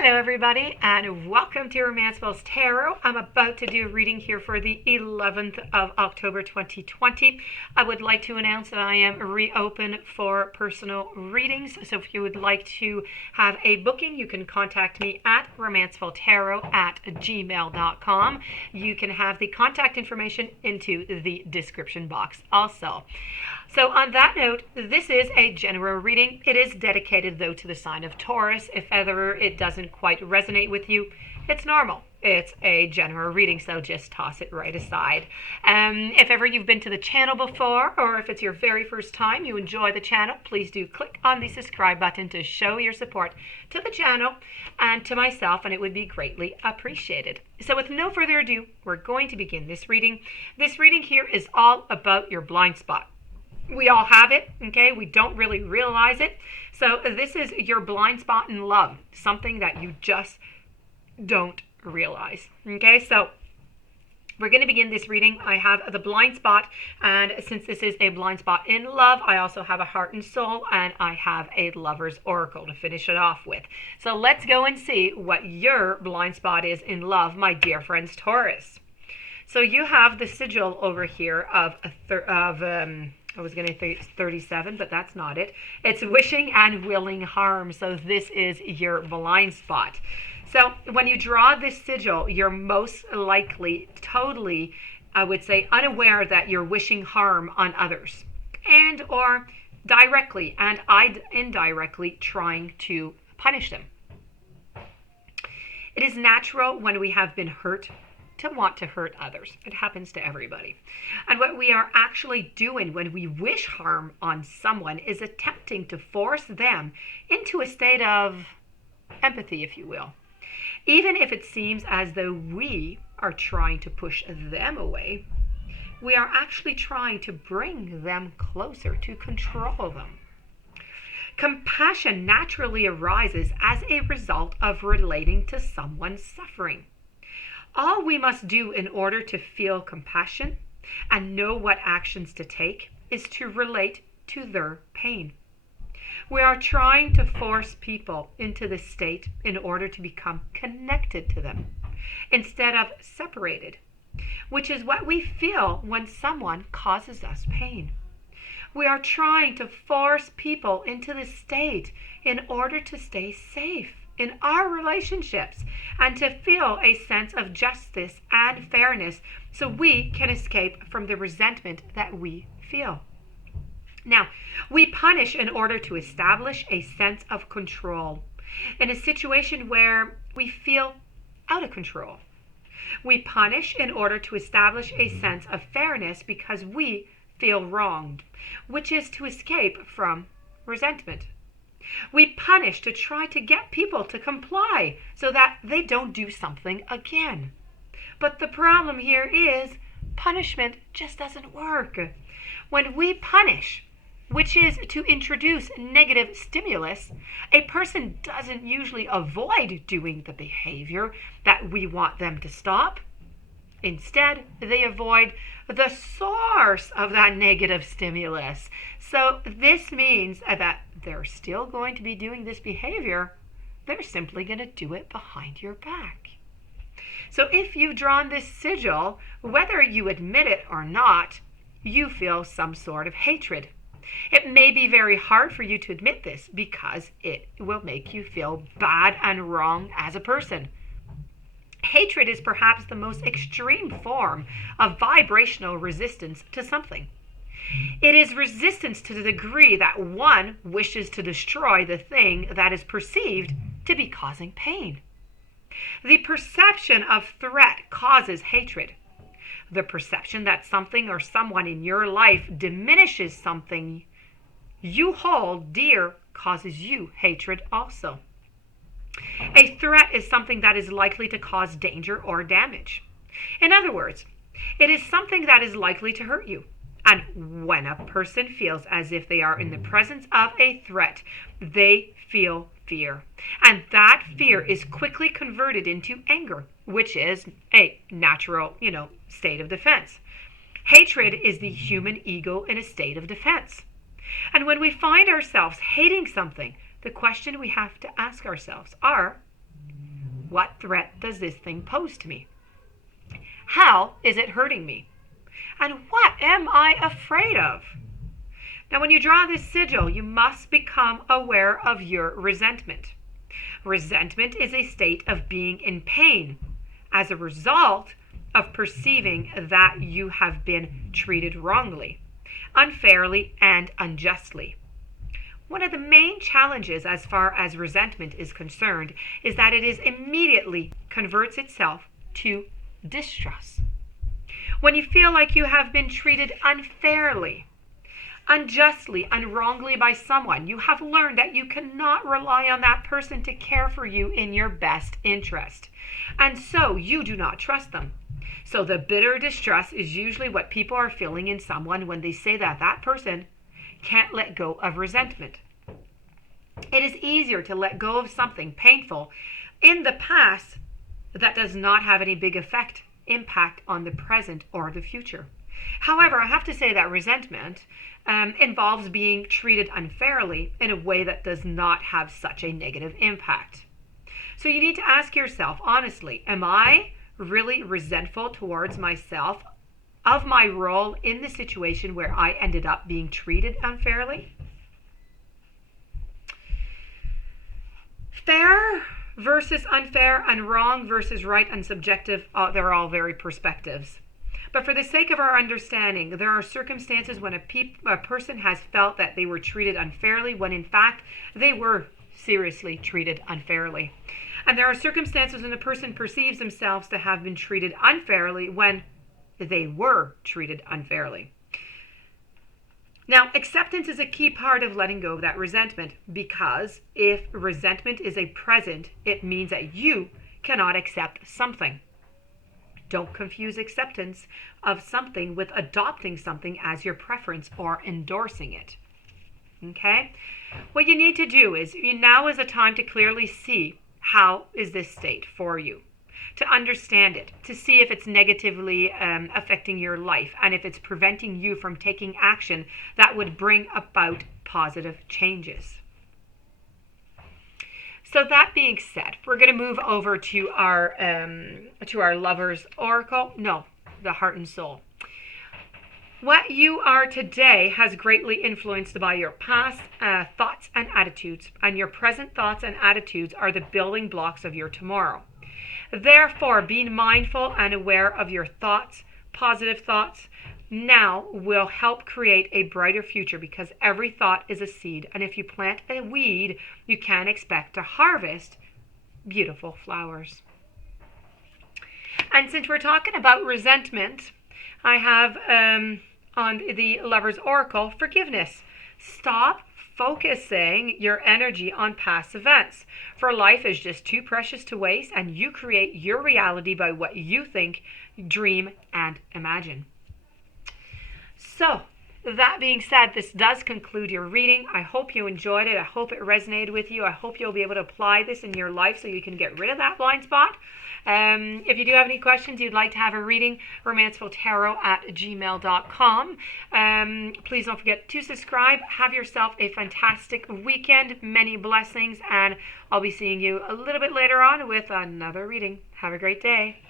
Hello everybody and welcome to Romancefull's Tarot. I'm about to do a reading here for the 11th of October 2020. I would like to announce that I am reopen for personal readings. So if you would like to have a booking, you can contact me at romancefulltarot@gmail.com. You can have the contact information into the description box also. So on that note, this is a general reading. It is dedicated though to the sign of Taurus. If ever it doesn't quite resonate with you, it's normal. It's a general reading, so just toss it right aside. If ever you've been to the channel before, or if it's your very first time you enjoy the channel, please do click on the subscribe button to show your support to the channel and to myself, and it would be greatly appreciated. So with no further ado, we're going to begin this reading. This reading here is all about your blind spot. We all have it, okay? We don't really realize it. So this is your blind spot in love, something that you just don't realize, okay? So we're going to begin this reading. I have the blind spot, and since this is a blind spot in love, I also have a heart and soul, and I have a lover's oracle to finish it off with. So let's go and see what your blind spot is in love, my dear friends, Taurus. So you have the sigil over here of I was going to say 37, but that's not it. It's wishing and willing harm. So this is your blind spot. So when you draw this sigil, you're most likely totally, I would say, unaware that you're wishing harm on others, and or directly and indirectly trying to punish them. It is natural when we have been hurt to want to hurt others. It happens to everybody. And what we are actually doing when we wish harm on someone is attempting to force them into a state of empathy, if you will. Even if it seems as though we are trying to push them away, we are actually trying to bring them closer, to control them. Compassion naturally arises as a result of relating to someone's suffering. All we must do in order to feel compassion and know what actions to take is to relate to their pain. We are trying to force people into this state in order to become connected to them instead of separated, which is what we feel when someone causes us pain. We are trying to force people into this state in order to stay safe in our relationships and to feel a sense of justice and fairness so we can escape from the resentment that we feel. Now, we punish in order to establish a sense of control in a situation where we feel out of control. We punish in order to establish a sense of fairness because we feel wronged, which is to escape from resentment. We punish to try to get people to comply so that they don't do something again. But the problem here is punishment just doesn't work. When we punish, which is to introduce negative stimulus, a person doesn't usually avoid doing the behavior that we want them to stop. Instead, they avoid the source of that negative stimulus. So this means that they're still going to be doing this behavior. They're simply going to do it behind your back. So if you've drawn this sigil, whether you admit it or not, you feel some sort of hatred. It may be very hard for you to admit this because it will make you feel bad and wrong as a person. Hatred is perhaps the most extreme form of vibrational resistance to something. It is resistance to the degree that one wishes to destroy the thing that is perceived to be causing pain. The perception of threat causes hatred. The perception that something or someone in your life diminishes something you hold dear causes you hatred also. A threat is something that is likely to cause danger or damage. In other words, it is something that is likely to hurt you. And when a person feels as if they are in the presence of a threat, they feel fear. And that fear is quickly converted into anger, which is a natural, state of defense. Hatred is the human ego in a state of defense. And when we find ourselves hating something, the question we have to ask ourselves are, What threat does this thing pose to me? How is it hurting me? And what am I afraid of? Now, when you draw this sigil, you must become aware of your resentment. Resentment is a state of being in pain as a result of perceiving that you have been treated wrongly, unfairly, and unjustly. One of the main challenges as far as resentment is concerned is that it is immediately converts itself to distrust. When you feel like you have been treated unfairly, unjustly, and wrongly by someone, you have learned that you cannot rely on that person to care for you in your best interest. And so you do not trust them. So the bitter distrust is usually what people are feeling in someone when they say that that person can't let go of resentment. It is easier to let go of something painful in the past that does not have any big impact on the present or the future. However, I have to say that resentment involves being treated unfairly in a way that does not have such a negative impact. So you need to ask yourself honestly, am I really resentful towards myself of my role in the situation where I ended up being treated unfairly? Fair versus unfair and wrong versus right and subjective, they're all very perspectives. But for the sake of our understanding, there are circumstances when a person has felt that they were treated unfairly when in fact they were seriously treated unfairly. And there are circumstances when a person perceives themselves to have been treated unfairly when they were treated unfairly. Now, acceptance is a key part of letting go of that resentment, because if resentment is a present, it means that you cannot accept something. Don't confuse acceptance of something with adopting something as your preference or endorsing it. Okay? What you need to do is, now is a time to clearly see how is this state for you, to understand it, to see if it's negatively affecting your life and if it's preventing you from taking action that would bring about positive changes. So that being said, we're going to move over to our Lover's Oracle. No, the Heart and Soul. What you are today has greatly influenced by your past thoughts and attitudes, and your present thoughts and attitudes are the building blocks of your tomorrow. Therefore, being mindful and aware of your thoughts, positive thoughts, now will help create a brighter future, because every thought is a seed, and if you plant a weed, you can expect to harvest beautiful flowers. And since we're talking about resentment, I have on the Lover's Oracle, forgiveness. Stop focusing your energy on past events, for life is just too precious to waste, and you create your reality by what you think, dream, and imagine. So, that being said, this does conclude your reading. I hope you enjoyed it. I hope it resonated with you. I hope you'll be able to apply this in your life so you can get rid of that blind spot. If you do have any questions, you'd like to have a reading, romancefulltarot@gmail.com. Please don't forget to subscribe. Have yourself a fantastic weekend. Many blessings. And I'll be seeing you a little bit later on with another reading. Have a great day.